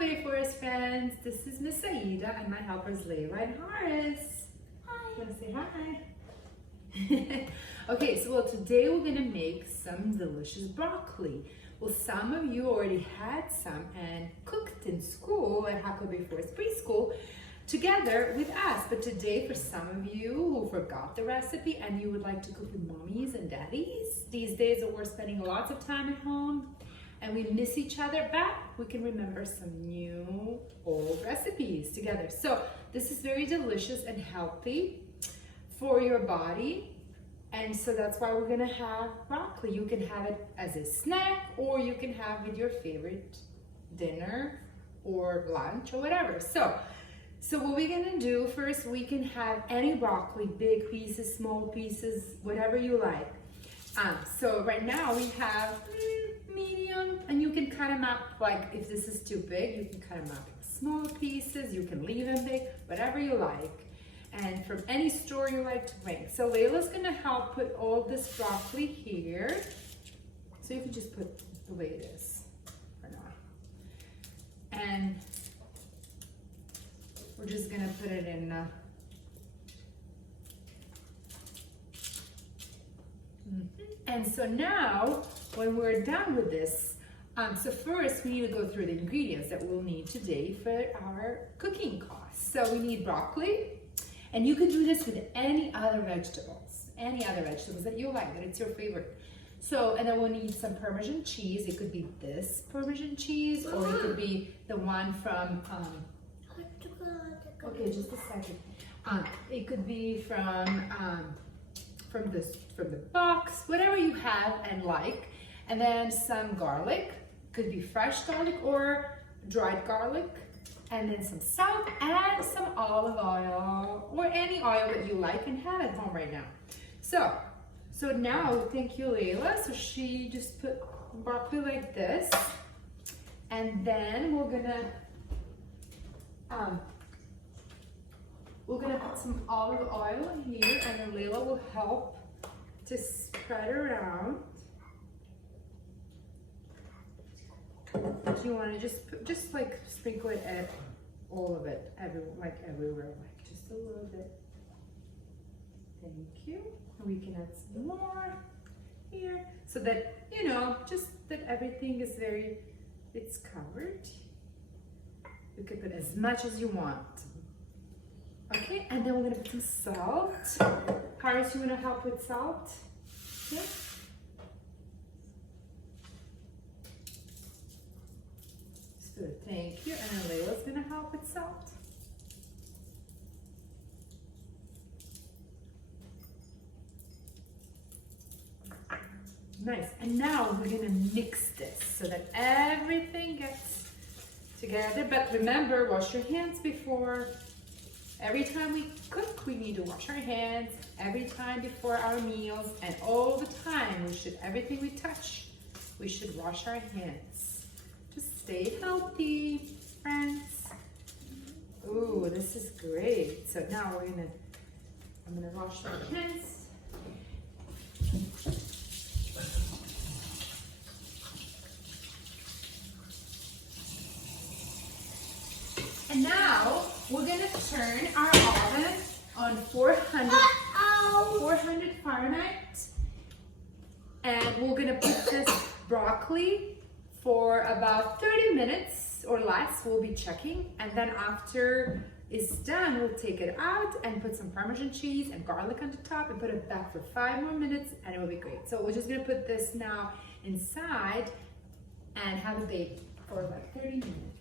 Huckleberry Forest friends, this is Miss Aida and my helpers Layla and Horace. Hi. You want to say hi? Okay, so today we're gonna make some delicious broccoli. Well, some of you already had some and cooked in school at Huckleberry Forest Preschool together with us. But today, for some of you who forgot the recipe and you would like to cook with mommies and daddies, these days that we're spending lots of time at home and we miss each other, but we can remember some new old recipes together. So this is very delicious and healthy for your body. And so that's why we're gonna have broccoli. You can have it as a snack or you can have with your favorite dinner or lunch or whatever. So what we're gonna do first, we can have any broccoli, big pieces, small pieces, whatever you like. So right now we have medium, and you can cut them up, like if this is too big, you can cut them up in small pieces, you can leave them big, whatever you like. And from any store you like to bring. So Layla's gonna help put all this broccoli here. So you can just put the way it is for now. And we're just gonna put it in And so now, when we're done with this, so first we need to go through the ingredients that we'll need today for our cooking costs. So we need broccoli, and you can do this with any other vegetables that you like, that it's your favorite. So, and then we'll need some Parmesan cheese. It could be this Parmesan cheese, or it could be the one from, okay, just a second. It could be from the box, whatever you have and like. And then some garlic, could be fresh garlic or dried garlic. And then some salt and some olive oil or any oil that you like and have at home right now. So now, thank you, Layla. So she just put broccoli like this. And then we're gonna put some olive oil here, and then Layla will help to spread around. You want to just like sprinkle it at all of it, everywhere, like just a little bit. Thank you. And we can add some more here, so that you know, just that everything is it's covered. You can put as much as you want. Okay, and then we're gonna put some salt. Horace, you wanna help with salt? Yeah. Good, thank you. And then Layla's gonna help with salt. Nice. And now we're gonna mix this so that everything gets together. But remember, wash your hands before. Every time we cook, we need to wash our hands. Every time before our meals, and all the time, everything we touch, we should wash our hands. Just stay healthy, friends. Ooh, this is great. So now I'm gonna wash my hands. And now we're gonna turn our oven on 400 Fahrenheit, and we're gonna put this broccoli for about 30 minutes or less. We'll be checking, and then after it's done, we'll take it out and put some Parmesan cheese and garlic on the top and put it back for 5 more minutes, and it will be great. So we're just gonna put this now inside and have it bake for like 30 minutes.